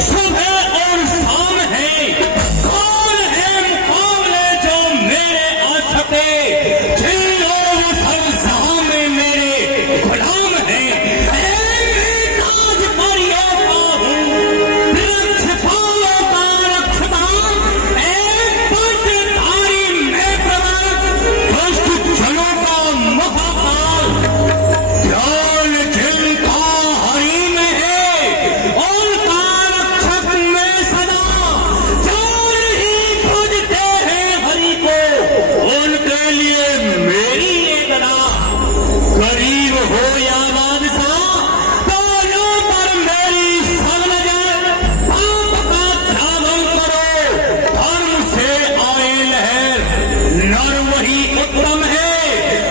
सुबह और शाम है। कौन है मुकाबले जो मेरे आ सके, जिन लोग सब जहां में मेरे गुलाम हैं। मैं ताज परियों का हूँ, लक्ष्य फूलों का रक्षदान, पटधारी मैं प्रवर, दुष्ट जनों का महाकाल। ध्यान जिनका हरि में है, उनका रक्षक मैं सदा। जान ही खोजते हैं हरि को, उनके लिए मेरी ये गदा। गरीब हो या बादशाह, दोनों पर मेरी सब नजर। पाप का त्याग करो, धर्म से आए लहर। नर वही उत्तम है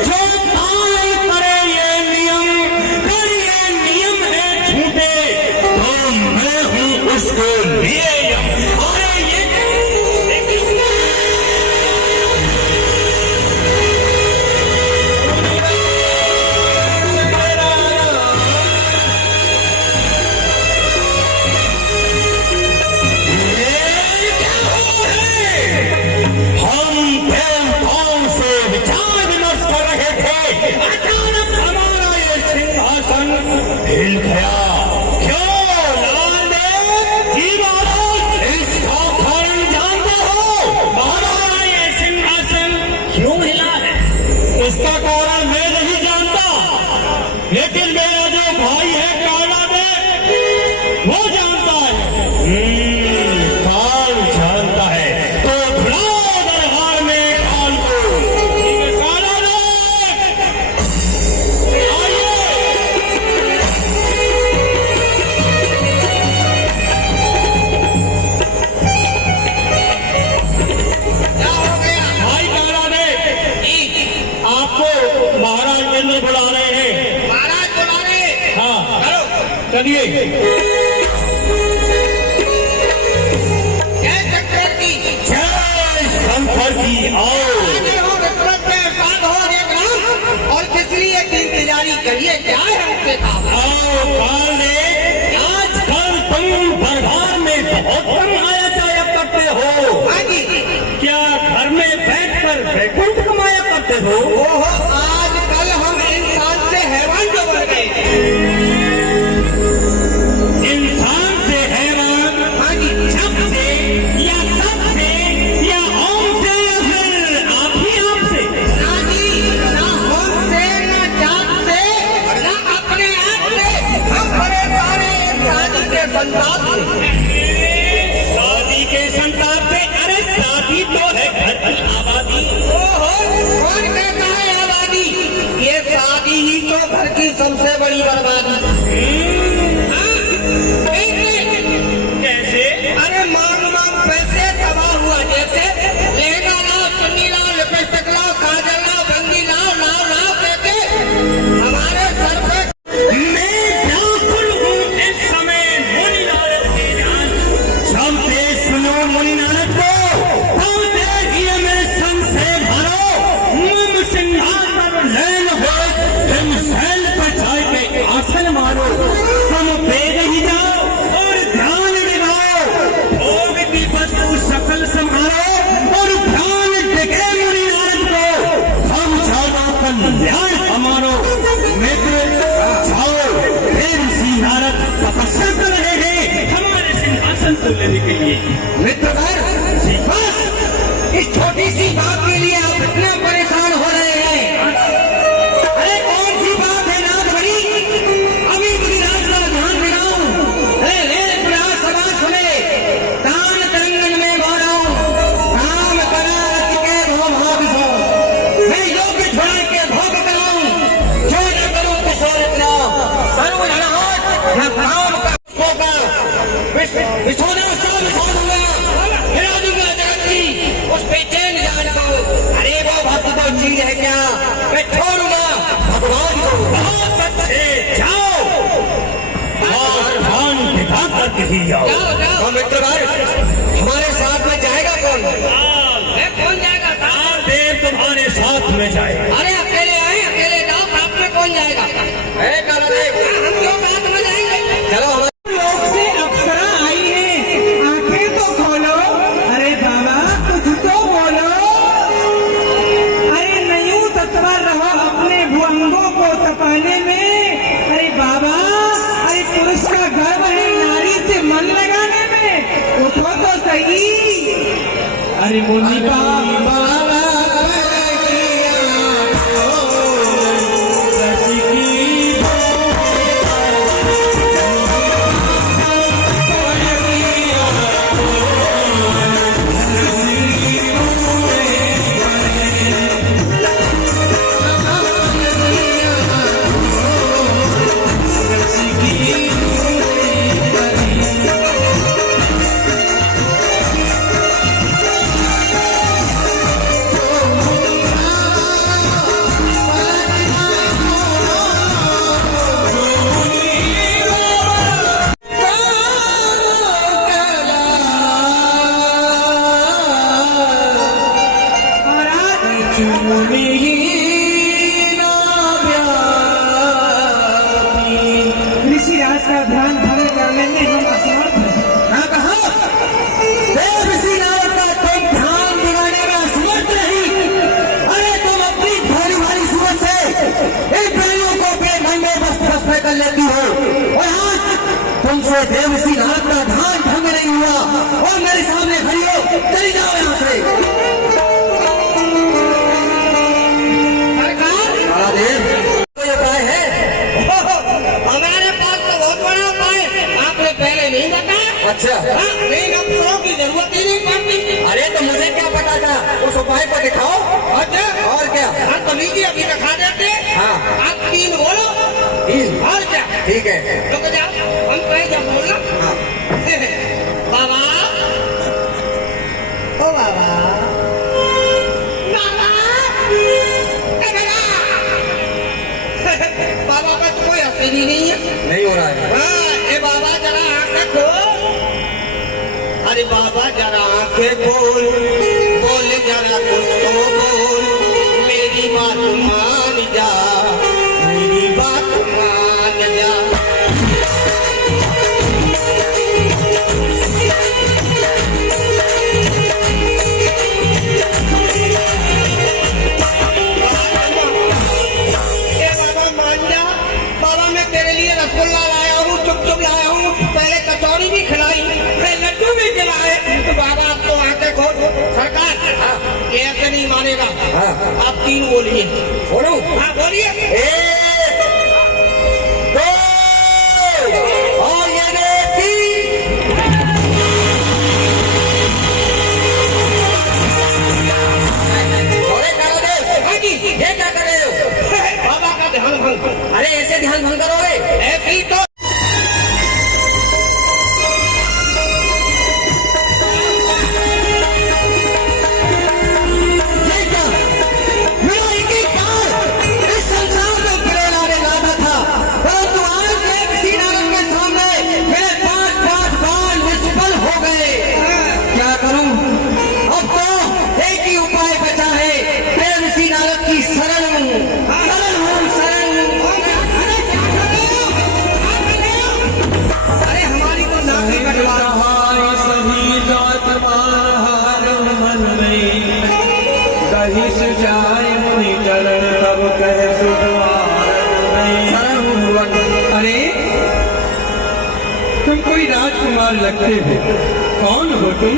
जो पालन करे ये नियम। कर ये नियम है झूठे, तो मैं हूँ उसको लिए यम। अरे ये क्या हो है? हम देवताओं से विचार विमर्श कर रहे थे, अचानक हमारा ये सिंहासन हिल गया। क्यों लाल देव जी महाराज, इसका कारण जानते हो? हमारा ये सिंहासन क्यों हिला है? इसका कारण मैं नहीं जानता, लेकिन मेरा जो भाई है काला देव, वो जानता है। काल जानता है, तो बुलाओ दरबार में काल को। काला देव आइए। क्या हो गया? भाई काला देव, आपको महाराज इंद्र बुला रहे हैं। महाराज बुला रहे। हाँ, चलो। चलिए। जय शंकर की। जय शंकर की। आओ। हाजिर हो विश्वत में साथ हो एक राम, और किस लिए की इंतजारी करिए, क्या है हमसे काम? आओ काल देव, आजकल तुम दरबार में बहुत कम आया जाया करते हो। हाँ जी। क्या घर में बैठकर वैकुंठ कमाया करते हो? ओहो, आजकल हम इंसान से हैवान जो बन गए। इंसान से हैवान? हाँ जी। जब से या तब से या ओम से या फिर आप ही आप से? ना जी, ना हम से, ना जात से, ना अपने आप से, हम बड़े सारे शादी के संताप से। शादी के संताप से? अरे शादी तो है घर की आबादी। ओहो, कौन कहता है आबादी? ये शादी ही तो घर की सबसे बड़ी बर्बादी। हाँ, कैसे? अरे मांग मांग पैसे तबाह हुआ जैसे। लहंगा लाओ, चुन्नी लाओ, लिपस्टिक लाओ, काजल लाओ, कंघी लाओ, लाओ लाओ कहते हमारे सर पे। मैं व्याकुल हूँ इस समय मुनि नारद के ध्यान। सबसे सुनो मुनि नारद को, तुम देखिए मैं संशय भरो। मुम सिंहासन लैन हो, तुम सैल पर जाके आसन मारो। तुम वेद ही जाओ और ध्यान लगाओ। भोग की वस्तु सकल संभालो और ध्यान टिके मुनि नारद को। हम जाओ कल्याण हमारो। मित्र जाओ, फिर ऋषि नारद तपस्या कर रहे हैं हमारे सिंहासन को लेने के लिए। मित्रवर, बस इस छोटी सी बात के लिए आप इतना परेशान हो रहे हैं। अरे कौन सी बात है नाथ बड़ी? अभी गिरिराज का ध्यान दिलाऊं। अरे ले प्रयास समाज सुने, दान तरंगन में गौराऊं। काम करा रच के भो भाग सो, मैं योग्य छुड़ा के भोग कराऊं। जो न करूं किशोर इतना, करूं हड़हाट न काम का होगा। विछोना सब बिछा दूंगा, हिला दूंगा जगत की उस बेचैन जान को। अरे वो भक्त तो चीज है क्या, मैं छोड़ूंगा भगवान को। बहुत अच्छे, जाओ और भान पिता करके ही जाओ। जाओ जाओ। तो मित्रवर, हमारे साथ में जाएगा कौन? कौन जाएगा? देव तुम्हारे साथ में जाए। अरे अकेले आए, अकेले जाओ, साथ में कौन जाएगा? हम क्यों साथ में जाएंगे? चलो हमारे लोग से अप्सरा आई है। भाई। अरे मुन्नी बाबा ऋषिराज का ध्यान भंग करने में हम असमर्थ हैं। हाँ कहा देव ऋषिराज का तुम ध्यान दिलाने में असमर्थ नहीं। अरे तुम अपनी भोली भाली सूरत से इन प्राणियों को बेढंग में बस कर लेती हो और आज तुमसे देव ऋषिराज का ध्यान भंग नहीं हुआ और मेरे सामने खड़ी हो, चली जाओ यहाँ से। कोई उपाय है? हमारे पास तो बहुत बड़ा उपाय आपने पहले नहीं बताया। अच्छा लेकिन अफसरों की जरूरत ही नहीं पड़ती। अरे तो मुझे क्या पता था, उस उपाय को दिखाओ। अच्छा और क्या? हाँ तो लीजिए अभी दिखा देते। हाँ। आप 3 बोलो। 3 और क्या? ठीक है। रुक जाओ, हम कहें जब बोलना। हाँ। बाबा ओ बाबा बाबा ए बाबा बाबा का तो कोई असर ही नहीं है। नहीं हो रहा है। हाँ, ए बाबा जरा आंखें खोल। अरे बाबा जरा आंखें खोल, बोल जरा कुछ तो बोल, मेरी बात मान जा, मेरी बात मान जा। ए बाबा मान जा, बाबा मैं तेरे लिए रसगुल्ला लाया हूँ, चुप लाया हूँ, पहले कचौड़ी भी खिलाई, फिर लड्डू भी खिलाए। तो बाबा आप तो आंखें खोल। सरकार ये ऐसे नहीं मानेगा। हाँ। आप 3 बोलिए। बोलो। हाँ बोलिए। 1 2 और ये 3। हाँ जी, ये क्या कर रहे हो? बाबा का ध्यान भंग। अरे ऐसे ध्यान भंग करोगे? ऐसे ही तो ये क्या? मेरा एक ही काल इस संसार में गिरे लाने लाता था, परंतु आज देव ऋषिनारायण के सामने मेरे 5 बाल निष्फल हो गए। क्या करूं? अब तो एक ही उपाय बचा है, देव ऋषिनारायण की शरण हूं, शरण हूं, शरण हूं। अरे हमारी तो नाक कटवा। सभी जात मान हार मन में कहीं सुजाय मुनि चरण तब कह सुद्वार नहीं। शरण हूं भगवान। अरे तुम कोई राजकुमार लगते हो, कौन हो तुम?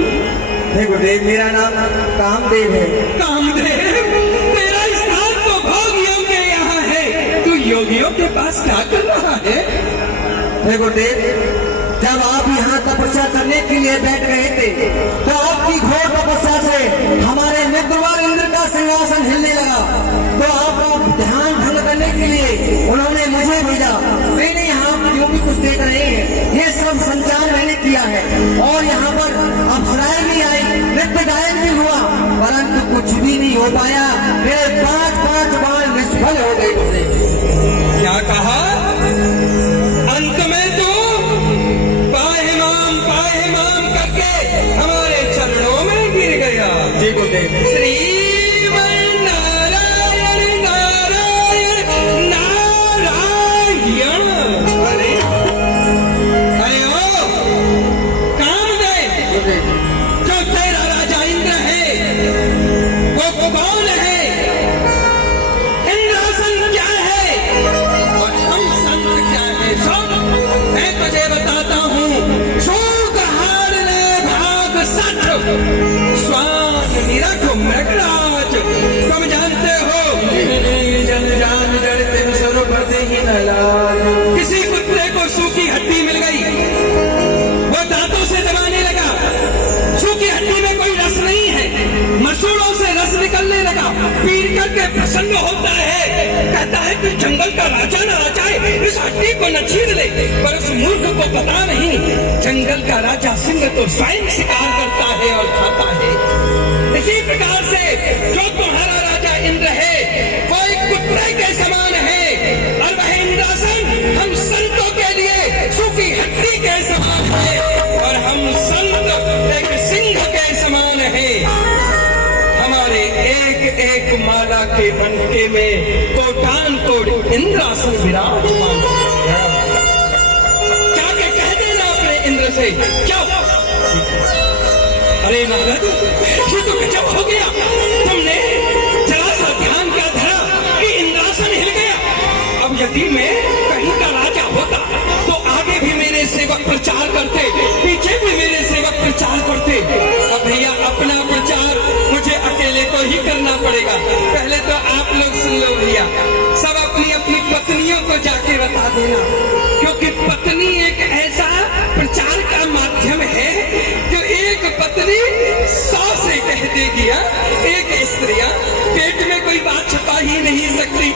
देखो देव, मेरा नाम कामदेव है। कामदेव, तेरा स्थान तो भोगियों के यहाँ है, तू योगियों के पास क्या कर रहा है? देखो देव, जब आप यहाँ तपस्या करने के लिए बैठ रहे थे तो आपकी घोर तपस्या से हमारे मित्रवर इंद्र का सिंहासन हिलने लगा, तो आपका ध्यान भंग करने के लिए उन्होंने मुझे भेजा। मैंने यहाँ जो भी कुछ देख रहे हैं ये सब संचार मैंने किया है और यहाँ पर अप्सराएं भी आई, नृत्य गायन भी हुआ, परंतु कुछ भी नहीं हो पाया। मेरे 5 बाल निष्फल हो गए मुझे। क्या कहा? अंत में तो पाहिमाम करके हमारे चरणों में गिर गया। जी गुरुदेव। श्रीमन्नारायण नारायण नारायण। अरे अरे ओ कामदेव, जो तेरा राजा इंद्र है वो कौन है? इंद्रासन क्या है और हम स्वान निरख मृगराज। तुम जानते हो जन जान जड़ तेरे स्वरूप ही न लाज। किसी कुत्ते को सूखी हड्डी मिल गई, वो दांतों से दबाने लगा, सूखी हड्डी में कोई रस नहीं है, मसूड़ों से रस निकलने लगा, पीट करके प्रसन्न होता है, कहता है कि जंगल का राजा न आ जाए, इस हड्डी को न छीन ले। पर उस मूर्ख को पता नहीं, जंगल का राजा सिंह तो स्वयं शिकार करता है और खाता है। इसी प्रकार से जो तुम्हारा राजा इंद्र है वो एक कुत्ते के समान है, और वह इंद्रासन हम संतों के लिए सूखी हड्डी के समान है, और हम संत एक सिंह के समान है। हमारे एक एक माला के बनके में कोटान तोड़ इंद्रासन विराजमान है। जाके कह देना अपने इंद्र से, क्या अरे नारद, ये तो गजब हो गया, तुमने जरा सा ध्यान क्या धरा कि इंद्रासन हिल गया। अब यदि मैं कहीं का राजा होता तो आगे भी मेरे सेवक प्रचार करते, पीछे भी मेरे सेवक प्रचार करते। अब भैया अपना प्रचार मुझे अकेले को ही करना पड़ेगा। पहले तो आप लोग सुन लो भैया, सब अपनी अपनी पत्नियों को जाके बता देना, क्योंकि पत्नी एक ऐसा प्रचार का माध्यम है जो एक पत्नी 100 से कह देगी। एक स्त्रियां पेट में कोई बात छुपा ही नहीं सकती,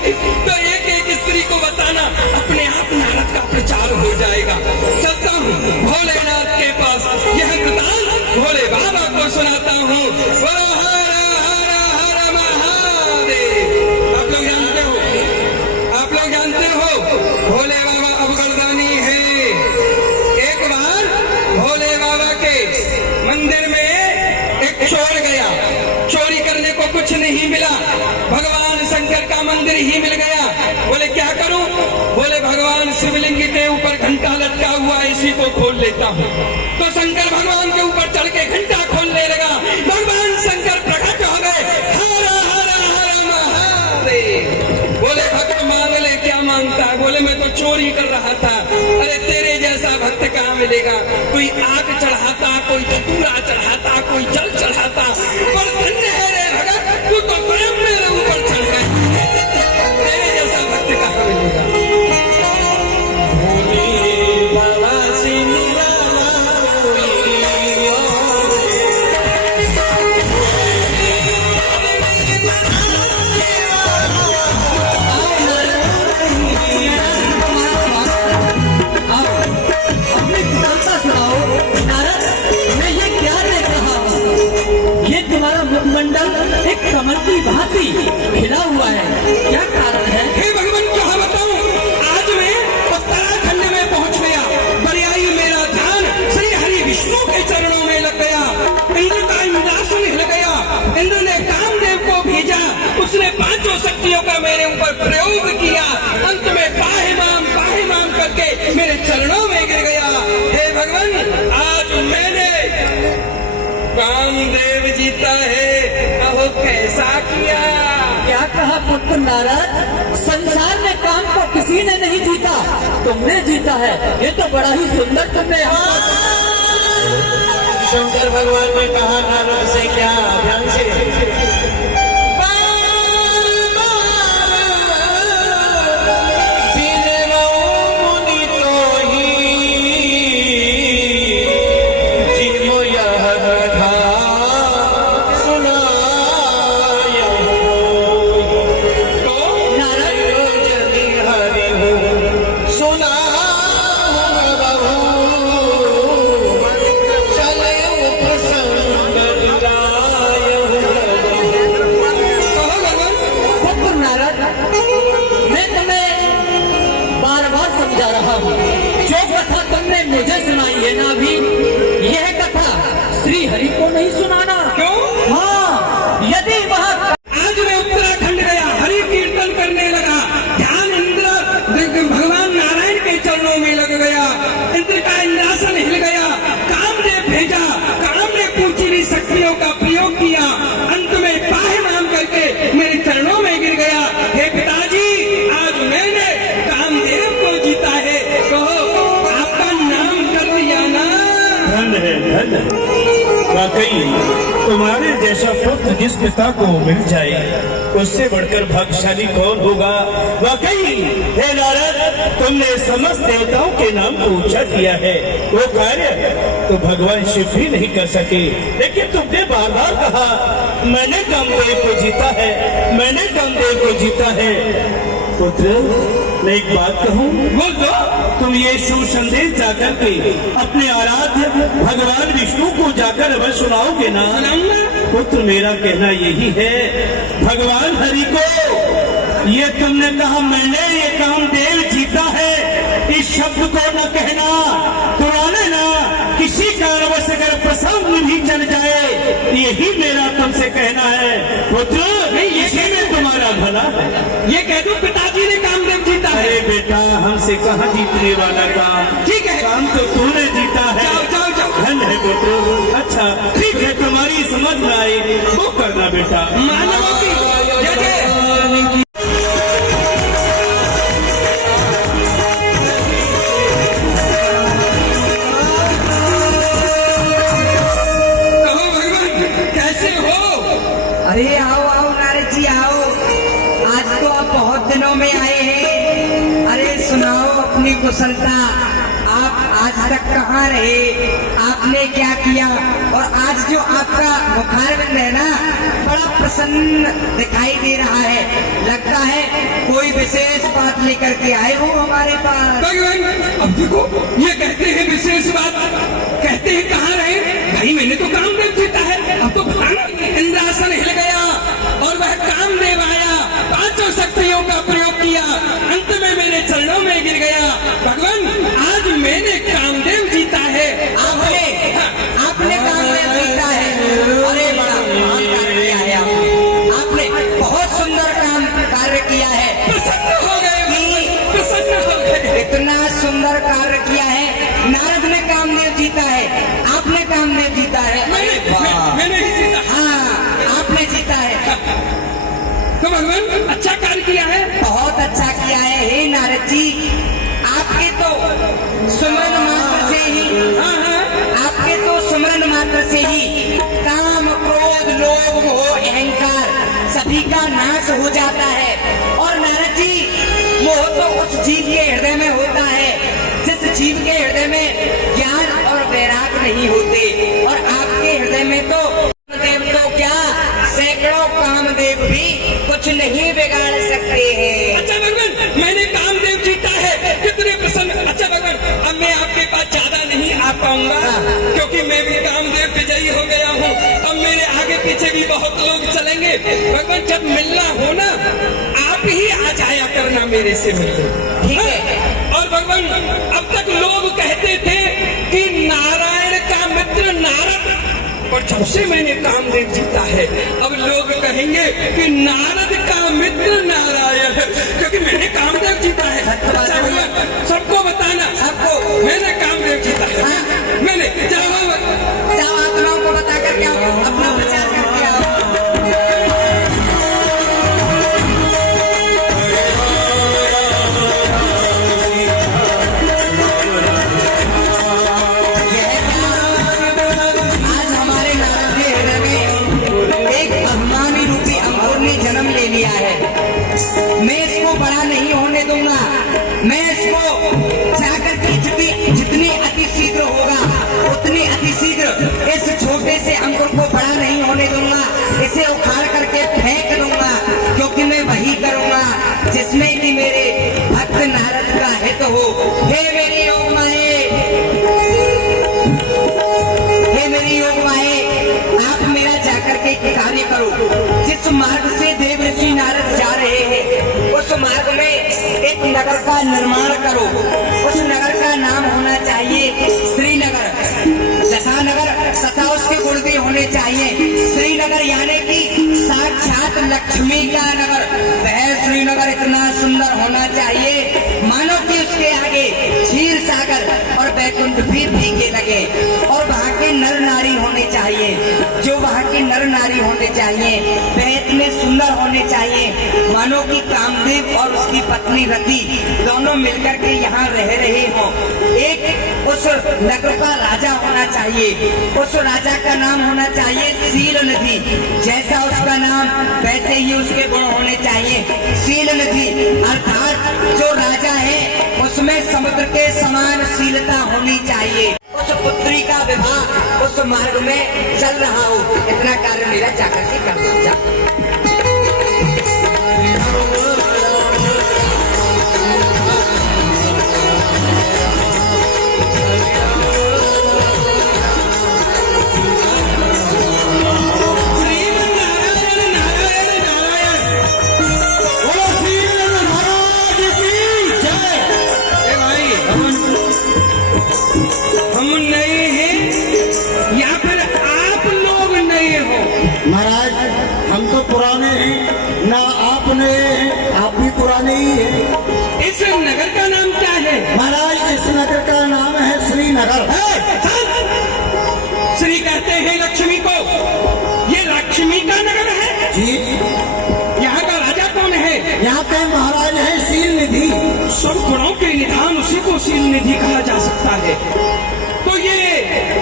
तो एक एक स्त्री को बताना अपने आप नारद का प्रचार हो जाएगा। चलता हूँ भोलेनाथ के पास, यह वृतांत भोले बाबा को सुनाता हूँ। बोलो हर हर हर महादेव। आप लोग जानते हो, आप लोग जानते हो भोले बाबा अवगढ़दानी है। एक बार भोले बाबा के मंदिर में एक चोर गया, चोरी करने को कुछ नहीं मिला, भगवान शंकर का मंदिर ही मिल गया। बोले क्या करूं? बोले भगवान शिवलिंग के ऊपर घंटा लटका हुआ है, इसी को खोल लेता हूं। तो शंकर भगवान के ऊपर चढ़ के घंटा खोलने लगा। भगवान शंकर प्रकट हो गए, हर हर हर महादेव। बोले भक्त मांग ले, क्या मांगता है? बोले मैं तो चोरी कर रहा था। अरे तेरे जैसा भक्त कहाँ मिलेगा? कोई आग चढ़ाता, कोई धतूरा चढ़ाता, कोई जल चढ़ाता, पर धन्य है रे भगत, तू तो स्वयं मेरे ऊपर चढ़ गए। तेरे जैसा भक्त कहाँ मिलेगा? भोले बाबा से निराला कोई और अपनी कुशलता सुनाओ नारद। मैं ये क्या देख रहा हूँ? ये तुम्हारा मुखमंडल एक कमल की भांति खिला हुआ है, क्या कारण है? हे भगवान, क्या बताऊं? आज मैं उत्तराखंड में पहुंच गया, बरियाई मेरा ध्यान श्री हरि विष्णु के चरणों में लग गया। इंद्र का इंद्रासन हिल गया, इंद्र ने कामदेव को भेजा, उसने पांचों शक्तियों का मेरे ऊपर प्रयोग किया, अंत में पाहिमाम करके मेरे चरणों में गिर गया। हे भगवान, आज मैंने कामदेव जीता है, कहो कैसा किया? क्या कहा पुत्र नारद? संसार में काम को किसी ने नहीं जीता, तुमने जीता है। ये तो बड़ा ही सुंदर तुमने शंकर भगवान ने कहा नारद से, क्या ध्यान से मुझे सुनाई है ना भी, यह कथा श्री हरि को नहीं सुनाना। क्यों? हाँ, यदि वहाँ आज मैं उत्तराखंड गया, हरि कीर्तन करने लगा, ध्यान इंद्र भगवान नारायण के चरणों में लग गया, इंद्र का इंद्रासन हिल गया, कामदेव भेजा, कामदेव पूछी शक्तियों का प्रयोग किया, अंत में पाहिमाम करके मेरे चरणों में गिर गया। हे पिताजी, आज मैंने कामदेव को जीता है, कहो आपका नाम कर दिया ना? धन्य है, धन्य है। वाकई तुम्हारे जैसा पुत्र जिस पिता को मिल जाए उससे बढ़कर भाग्यशाली कौन होगा। वाकई हे नारद, तुमने समस्त देवताओं के नाम को ऊंचा किया है। वो कार्य तो भगवान शिव भी नहीं कर सके, लेकिन तुमने बार बार कहा मैंने कामदेव को जीता है, मैंने कामदेव को जीता है। पुत्र, मैं एक बात कहूँ, बोल दो। तुम ये शुभ संदेश जाकर के अपने आराध्य भगवान विष्णु को जाकर अवश्य सुनाओगे ना। पुत्र, मेरा कहना यही है, भगवान हरि को ये तुमने कहा मैंने ये कामदेव जीता है, इस शब्द को न कहना, पुराने ना किसी कारणवश अगर प्रसंग भी चल जाए, यही मेरा तुमसे कहना है। पुत्र, इसी में तुम्हारा भला है। ये कह दो पिताजी ने कामदेव जीता है। अरे बेटा, हमसे कहाँ जीतने वाला काम, ठीक है, काम तो तूने जीता है। जाओ जाओ जाओ। धन है पुत्र। अच्छा ठीक है, तुम्हारी समझ में आई वो करना बेटा। मानवों की जय जय। कहो भगवान, कैसे हो? अरे आओ आओ नारद जी आओ, आज तो आप बहुत दिनों में आए हैं। अरे सुनाओ अपनी कुशलता, आप आज तक कहाँ रहे, आपने क्या किया, और आज जो आपका मुखारविंद है ना बड़ा प्रसन्न दिखाई दे रहा है, लगता है कोई विशेष बात लेकर के आए हो हमारे पास। भगवान, अब देखो ये कहते हैं विशेष बात, कहते हैं कहाँ रहे। भाई मैंने तो कामदेव जीता है, अब तो इंद्रासन हिल गया और वह कामदेव आया, पांचों शक्तियों का प्रयोग किया, अंत में मेरे चरणों में गिर गया। भगवान, आज मैंने कामदेव जीता है। आपने कामदेव जीता है। अरे बड़ा महान कार्य किया है आपने बहुत सुंदर कार्य किया है। प्रसन्न हो गए, प्रसन्न हो गए। इतना सुंदर कार्य किया है, नारद ने कामदेव जीता है, आपने कामदेव जीता है। मैंने ही जीता। हाँ, आपने जीता है। तो भगवान अच्छा कार्य किया है, बहुत अच्छा किया है। हे नारद जी, आपके तो सुमरन मात्र से ही, आपके तो सुमरन मात्र से ही काम क्रोध लोभ मोह अहंकार सभी का नाश हो जाता है। और नारद जी, मोह तो उस जीव के हृदय में होता है जिस जीव के हृदय में ज्ञान और वैराग नहीं होते, और आपके हृदय में तो देव तो क्या सैकड़ों कामदेव भी कुछ नहीं बिगाड़ सकते हैं। अच्छा भगवान, मैंने कामदेव जीता है, कितने प्रसन्न। अच्छा भगवान, अब मैं आपके पास ज्यादा नहीं आ पाऊंगा, क्योंकि मैं भी कामदेव विजयी हो गया हूँ। अब मेरे आगे पीछे भी बहुत लोग चलेंगे। भगवान, जब मिलना हो ना, आप ही आ जाया करना मेरे से मिलने। ठीक है। और भगवान, अब तक लोग कहते थे कि नारायण का मित्र नारद, और जब से मैंने कामदेव जीता है, अब लोग कहेंगे कि नारद का मित्र नारायण, क्योंकि मैंने कामदेव जीता है। अच्छा भगवान, सबको बताना, सबको मैंने कामदेव जीता है। मैंने जाओ आप लोगों को बता करके आओ, अपना प्रचार करके आओ। आज हमारे नारद के हृदय में एक अभिमानी रूपी अंकुर ने जन्म ले लिया है। मैं इसको बड़ा नहीं होने दूंगा, मैं इसको जाकर के जितनी अति शीघ्र होगा उतनी अति शीघ्र इस छोटे से अंकुर को बड़ा नहीं होने दूंगा, इसे उखाड़ करके फेंक दूंगा, क्योंकि मैं वही करूंगा जिसमें कि मेरे भक्त नारद का हित हो। हे मेरी योग माए, हे मेरी योग माए, आप मेरा जाकर के कार्य करो। जिस मार्ग से देव ऋषि नारद जा रहे हैं उस मार्ग में एक नगर का निर्माण करो। उस नगर का नाम होना चाहिए श्रीनगर, दशानगर तथा उसके गुण भी होने चाहिए। श्रीनगर यानी कि साक्षात लक्ष्मी का नगर, वह श्रीनगर इतना सुंदर होना चाहिए मानो कि उसके आगे क्षीर सागर और बैकुंठ भी फीके लगे। और वहाँ के नर नारी होने चाहिए, जो वहाँ के नर नारी नारी होने चाहिए, वह इतने सुंदर होने चाहिए मानो कि कामदेव और उसकी पत्नी रति दोनों मिलकर के यहाँ रह रहे हों। एक उस नगर का राजा होना चाहिए, उस राजा का नाम होना चाहिए शील निधि। जैसा उसका नाम वैसे ही उसके गुण होने चाहिए। शील निधि अर्थात जो राजा है उसमें समुद्र के समान शीलता होनी चाहिए। उस पुत्री का विवाह उस मार्ग में चल रहा हो, इतना कार्य मेरा जाकर के कर दो। महाराज हम तो पुराने हैं, ना आप नए हैं, आप भी पुराने ही हैं। इस नगर का नाम क्या है? महाराज इस नगर का नाम है श्रीनगर। श्री कहते हैं लक्ष्मी को, ये लक्ष्मी का नगर है जी। यहाँ का राजा कौन है? यहाँ के महाराज है शील निधि। सब गुणों के निधान उसी को शील निधि कहा जा सकता है। तो ये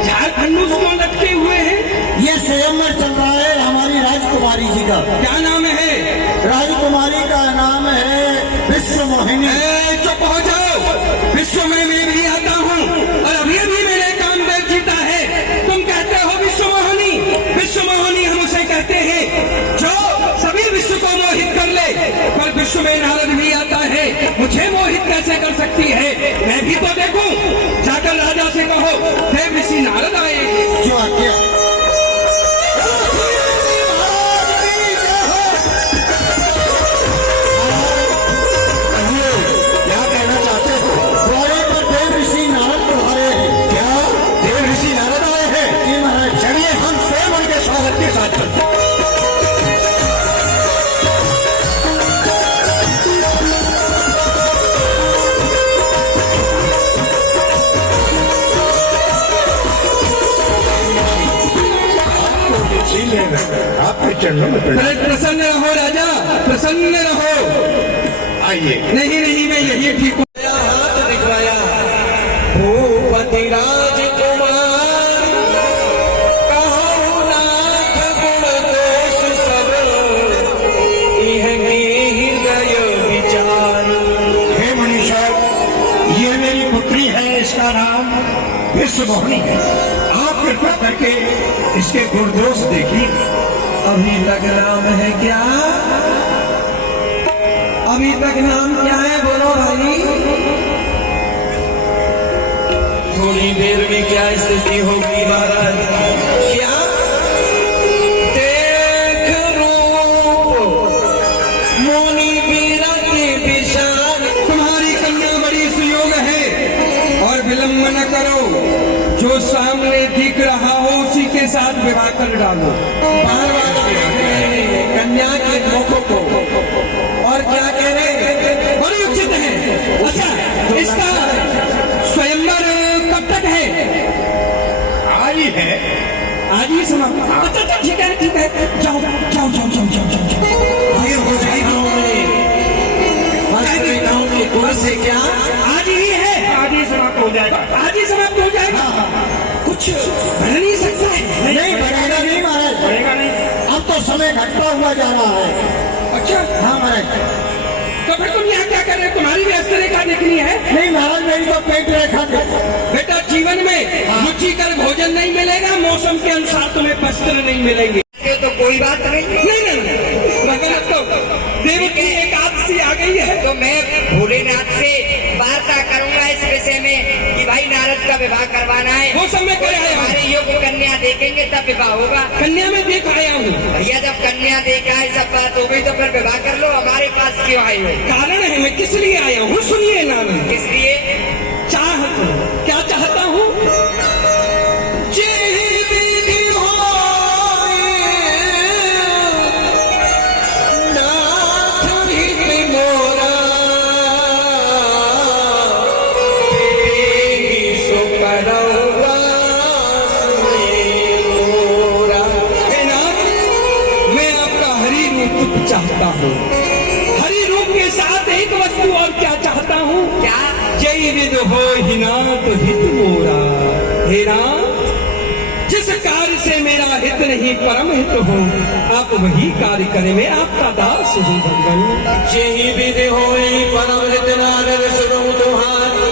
झारखंड क्यों लटके हुए हैं? ये स्वयंवर चल रहा है हमारी राजकुमारी जी का। क्या नाम है? राजकुमारी का नाम है विश्व मोहिनी। चुप हो जाओ, विश्व में मैं भी आता हूँ और अभी अभी मैंने कामदेव जीता है। तुम कहते हो विश्व मोहिनी। विश्व मोहिनी हम उसे कहते हैं जो सभी विश्व को मोहित कर ले। पर विश्व में नारद भी आता है, मुझे मोहित कैसे कर सकती है? मैं भी तो देखूं। जाकर राजा से कहो देव ऋषि नारद आए। जो आज्ञा। क्या कहना चाहते हो? द्वारे पर देव ऋषि नारद तुम्हारे हैं। क्या देव ऋषि नारद आए हैं? जी महाराज। चलिए हम स्वयं उनके स्वागत के साथ चलते हैं। आपके चरणों में प्रसन्न रहो राजा, प्रसन्न रहो। आइए। नहीं नहीं मैं यही ठीक हूँ। हाथ दिखलाया भूपति राजकुमार कहु नाथ गुण दोष सब इहके हृदय विचार। हे मनीषा, ये मेरी पुत्री है, इसका नाम विश्व मोहिनी है। आप कृपा करके इसके गुणदोष देखिए। अभी तक नाम है क्या? अभी तक नाम क्या है? बोलो भाई। थोड़ी देर में क्या स्थिति होगी महाराज? क्या देख रूप मोनी बीरा के विशाल। तुम्हारी कन्या बड़ी सुयोग है और विलंब न करो। जो सामने दिख रहा हो उसी के साथ विवाह कर डालो। बार बार कन्या के मुख को। और क्या कह रहे हैं? बड़ी उचित है। अच्छा, इसका स्वयंवर कब तक है? आई है, आज ही समाप्त। अच्छा अच्छा ठीक है ठीक है, जाओ जाओ जाओ जाओ जाओ जाओ जाओ। ये हो जाएगा गाँव के गुण से क्या? आज ही है, आज ही समाप्त हो जाएगा। आज ही समाप्त हो जाएगा। कुछ बन नहीं सकता है। नहीं बढ़ेगा नहीं महाराज, बढ़ेगा नहीं। अब तो समय घटता हुआ जा रहा है। अच्छा हाँ महाराज। तो फिर तुम यहाँ क्या कर रहे हो? तुम्हारी भी हस्त रेखा देखनी है। नहीं महाराज मेरी तो पेट रेखा बेटा जीवन में रुचिकर भोजन नहीं मिलेगा, मौसम के अनुसार तुम्हें वस्त्र नहीं मिलेंगे। तो कोई बात नहीं। नहीं मगर अब तो देव की एकादशी आ गई है। तो मैं भोलेनाथ से वार्ता करूंगा इस विषय में कि भाई नारद का विवाह करवाना है। वो सब मैं कर आया हूँ। हमारे योग्य कन्या देखेंगे तब विवाह होगा। कन्या में देख आया हूँ। भैया जब कन्या देखा है सब बात हो गई तो फिर विवाह कर लो। हमारे पास क्यों आए हो? कारण है मैं किस लिए आया हूँ, सुनिए नाम। इसलिए क्या चाहता हूँ? हे राम, जिस कार्य से मेरा हित नहीं परम हित हो, आप वही कार्य करें, मैं आपका दास हूँ भगवान। यही विधि होई परम हित नारद सुनो तुम्हारी,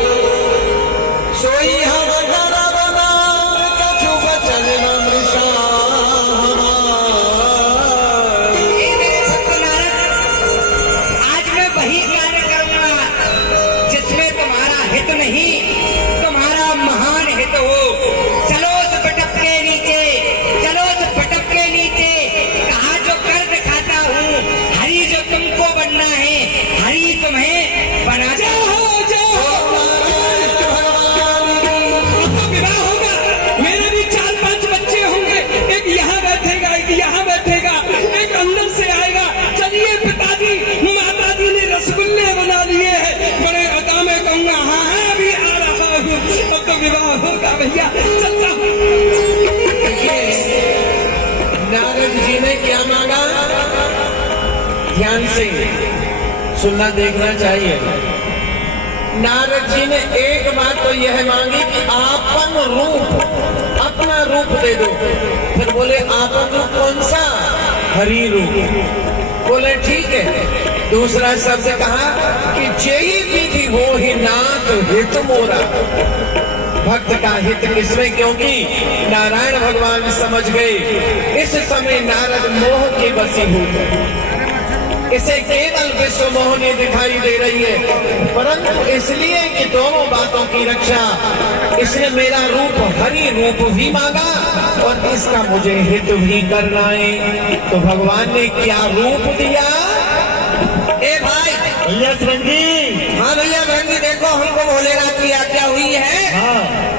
सोई हम करब नाम कछु बचन न मृषा। हे मेरे भक्त नारद, आज मैं वही कार्य करूंगा जिसमें तुम्हारा हित नहीं, तुम्हारा महान हित हो। चलो उस पटक के नीचे, चलो उस पटक के नीचे। कहा जो कर दिखाता हूँ, हरि जो तुमको बनना है, हरि तुम्हें बना जाओ आपका विवाह होगा, मेरे भी 4-5 बच्चे होंगे, एक यहाँ बैठेगा, एक यहाँ बैठेगा, एक अंदर से आएगा। चलिए पिताजी, माताजी ने रसगुल्ले बना लिए हैं, बड़े अदा में कहूँगा हाँ हाँ अभी आ रहा हूँ, अब तो विवाह होगा भैया, चलता हूँ। नारद जी ने क्या मांगा, ध्यान से सुनना देखना चाहिए। नारद जी ने एक बात तो यह मांगी कि आपन रूप, अपना रूप दे दो। फिर बोले आपन रूप कौन सा, हरि रूप। बोले ठीक है। दूसरा शब्द कहा कि जय विधि हो ही नाथ हित मोरा, भक्त का हित किसमें, क्योंकि नारायण भगवान समझ गए इस समय नारद मोह के बसी हुई, इसे केवल विश्व मोहनी दिखाई दे रही है, परंतु इसलिए कि दोनों बातों की रक्षा, इसने मेरा रूप हरि रूप भी मांगा और इसका मुझे हित भी करना है। तो भगवान ने क्या रूप दिया। ए भाई भैया सरंगी, हाँ भैया बहनी, देखो हमको भोलेनाथ की आज्ञा हुई है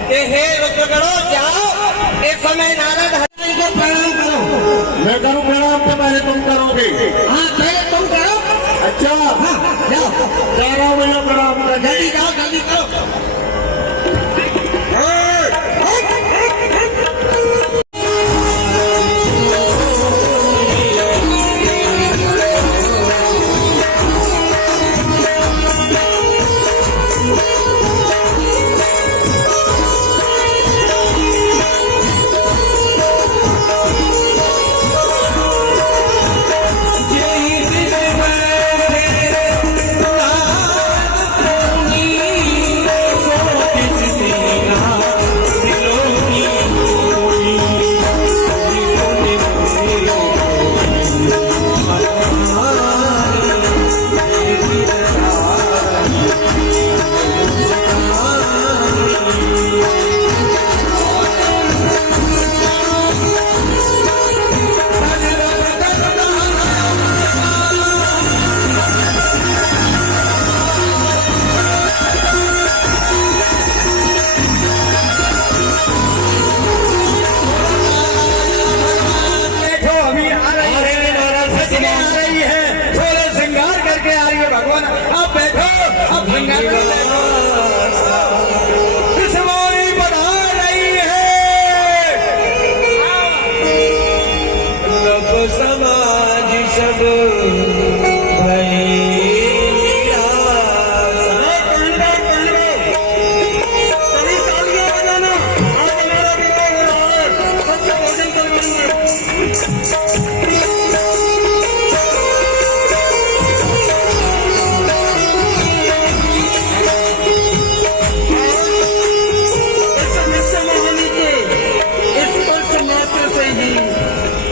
कि हे रुद्रगणों जाओ, इस समय नारद हरि को प्रणाम करो। मैं करूँ प्रणाम तो पहले तुम करोगे। हाँ पहले तुम करो। अच्छा हाँ जाओ, जा रहा हूँ भैया प्रणाम कर। जल्दी जाओ, जल्दी करो। समाज सब भई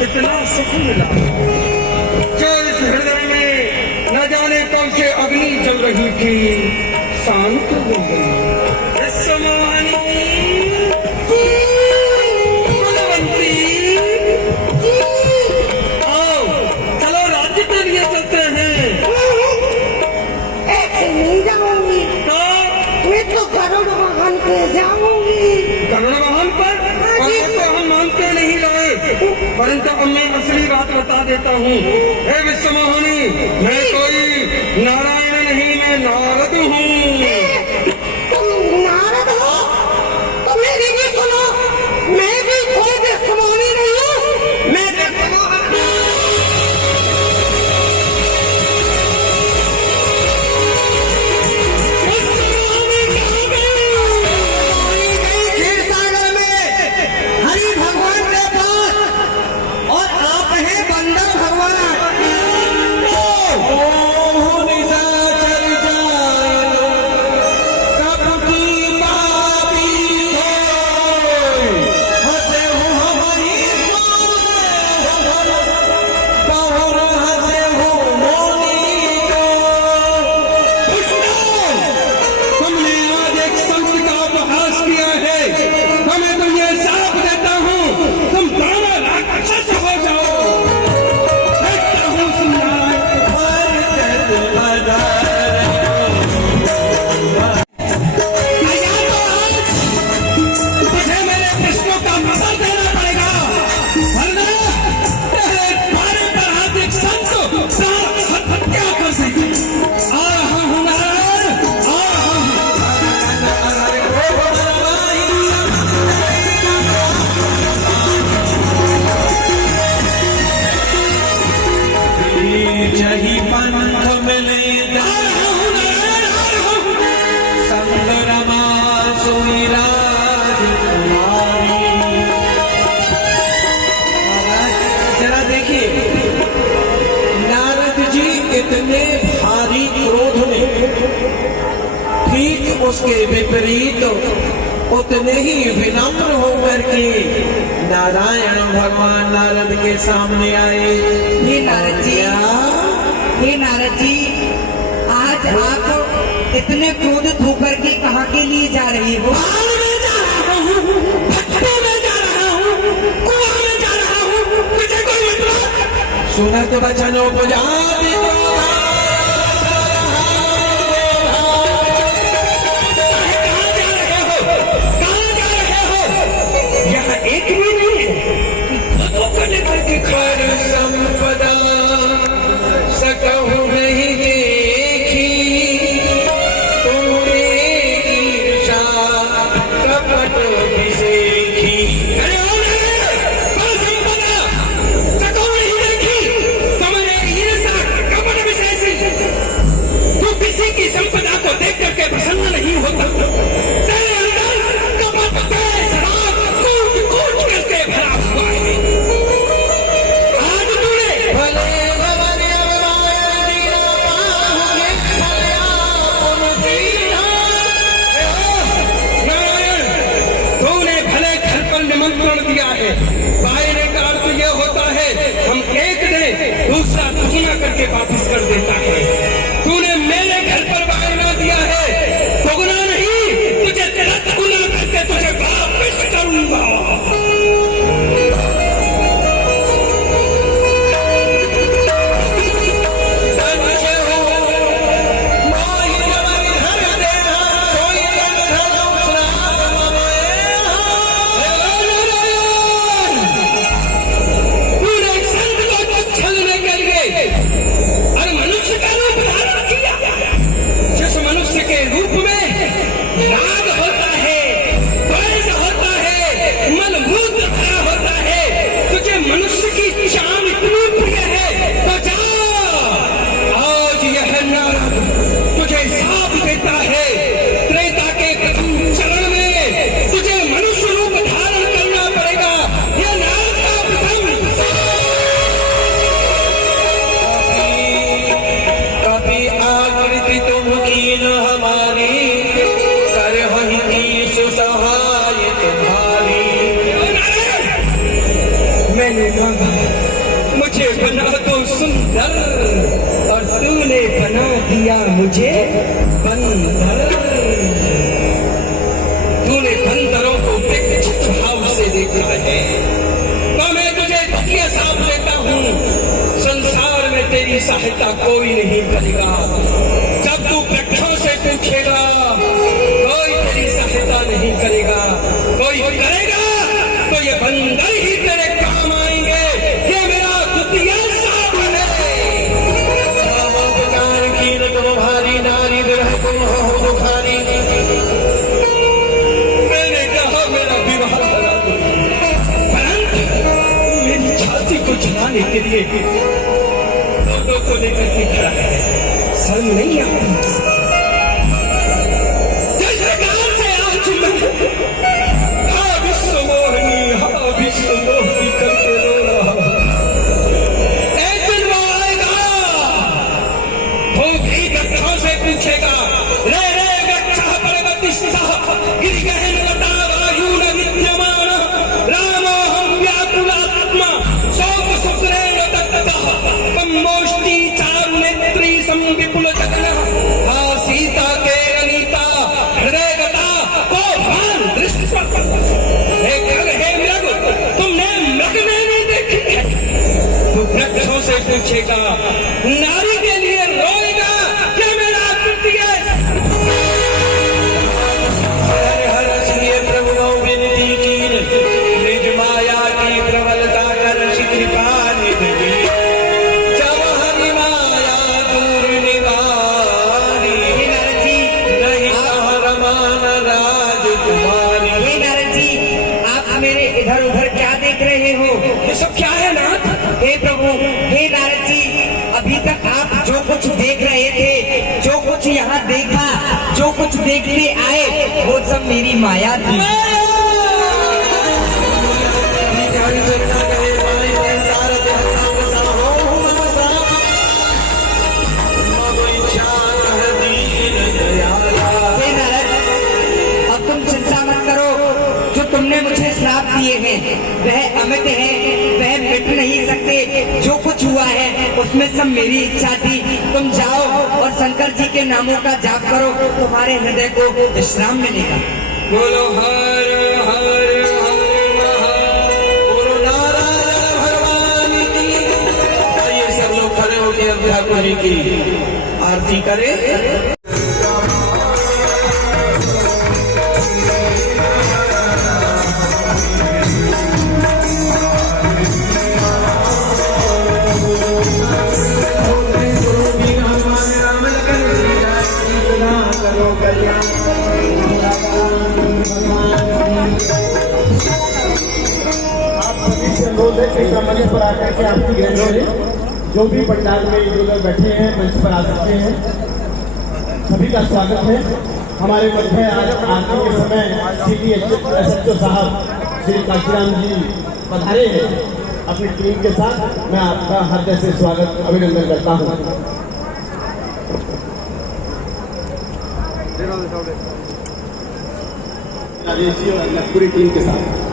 इतना सुख मिला जो इस हृदय में न जाने कब से अग्नि जल रही थी, शांत हो गई। आओ चलो राज्य के लिए चलते हैं। ऐसे नहीं जाऊंगी, तो मैं तो गरुड़ वाहन पे जाऊंगी। गरुड़ वाहन पर तो हम मानते नहीं लाए, परंतु अब मैं असली बात बता देता हूँ। हे विश्व मोहिनी, मैं कोई नारायण नहीं, मैं नारद हूँ। तुम नारद हो तो मेरी भी सुनो, मैं भी कोई विश्व मोहिनी नहीं हूँ, मैं विश्व मोहन। क्षीर सागर में उसके विपरीत उतने ही विनम्र होकर के नारायण भगवान नारद के सामने आए। हे नारद जी, हे नारद जी, आज आप इतने क्रोधित होकर के कहाँ के लिए जा रहे हो? बाढ़ में जा रहा हूँ, भट्टे में जा रहा हूँ, कुआं में जा रहा हूँ, मुझे कोई मतलब? सुनत बचनों को जाति एक भी नहीं है तो करने करके कर संपदा सकहु नहीं देखी, तुमरे ईर्षा कपट विसेखी। अरे पर संपदा सकहु नहीं देखी, तुमरे ईर्षा कपट विशेषी। तू किसी की संपदा को देख करके प्रसन्न नहीं होता, तेरे अंदर कपट द्वेष राग कूट कूट करके भरा हुआ है। आज तूने भले भवन अवमाय दीना पाहुगे, भले आपन दीना। नारायण, तूने भले घर पर निमंत्रण दिया है, पायने का अर्थ यह होता है हम एक दें दूसरा दुगना करके वापस कर देता है। तूने मेरे घर पर वायना दिया है, दुगना नहीं तुझे 10 गुना करके तुझे वापस करूंगा। तूने एक संत को छलने के लिए और मनुष्य का रूप धारण किया, जिस मनुष्य के रूप में राग होता है, द्वेष होता है, मलमूत्र भरा होता है। तुझे मनुष्य की चाल इतनी प्रिय है तो जा, आज यह नारद तुझे साथ देता है। त्रेता के प्रथम चरण में तुझे मनुष्य रूप धारण करना पड़ेगा। यह नारद का प्रथम कभी आकृति तुम कीन हमारी, करहि कीश सहाय तुम्हारी। मैंने मांगा मुझे बना दो सुंदर, और तूने बना दिया मुझे बंदर। तूने बंदरों को विकसित भाव से देखा है, तो मैं तुझे तकिया साथ लेता हूँ। संसार में तेरी सहायता कोई नहीं करेगा। जब तू वृक्षों से पूछेगा कोई तेरी सहायता नहीं करेगा, कोई करेगा तो ये बंदर ही तेरे काम आएंगे। ये मेरा द्वितीय साथ है। उपकार कीन तुम भारी, नारी विरह तुम हो दुखारी। मैंने कहा मेरा विवाह करा दो, परंतु मेरी छाती को जलाने के लिए दो को लेकर के खड़ा है। शर्म नहीं आती? जैसे गांव से आज मैं हा विश्व मोहिनी, हा विश्व मोहिनी करके रो रहा हूं। एक दिन वो आएगा, वो भी वृक्षों से पूछेगा, रे रे वृक्षः पर्वतिस्थः गिरिगहन लता वायुन विद्यमान, रामोऽहं व्याकुलात्मा शोक शुक्रेण दग्धः, कम्मोष्ठी चारु नेत्री संविपुल जगनः, हा सीता के अनीता हृदय गता को भान दृष्टि। हे मृग, तुमने मृग में नहीं देखी है? तो वृक्षों से पूछेगा, नारी के लिए रोएगा क्या मेरा तृतीय? हर हर सिए प्रभु नौ विनती कीन, निज माया की प्रबलता कर कृपा निधि। जब हरि माया दूर निवारी, हे नारद जी, नहीं कह रमान राजकुमारी। हे नारद जी, आप मेरे इधर उधर क्या देख रहे हो? ये सब क्या है नाथ? हे प्रभु, हे नारद जी, अभी तक आप जो कुछ देख रहे थे, जो कुछ यहाँ देखा, जो कुछ देखते आए, वो सब मेरी माया थी। हे नारद, हैं वह अमिट है, वह मिट नहीं सकते। जो कुछ हुआ है उसमें सब मेरी इच्छा थी। तुम जाओ और शंकर जी के नामों का जाप करो, तुम्हारे हृदय को विश्राम मिलेगा। बोलो हर हर हर महादेव, बोलो नारायण भगवान की। आइए सब लोग खड़े होकर अब ठाकुर जी की आरती करें। अनुरोध है कि मंच पर आकर के आपकी ग्रहण करें। जो भी पंडाल में इधर बैठे हैं मंच पर आ सकते हैं, सभी का स्वागत है। हमारे मध्य आज आरती के समय CDSO साहब श्री काशीराम जी पधारे हैं अपनी टीम के साथ। मैं आपका हृदय से स्वागत अभिनंदन करता हूँ। राजेश जी और पूरी टीम के साथ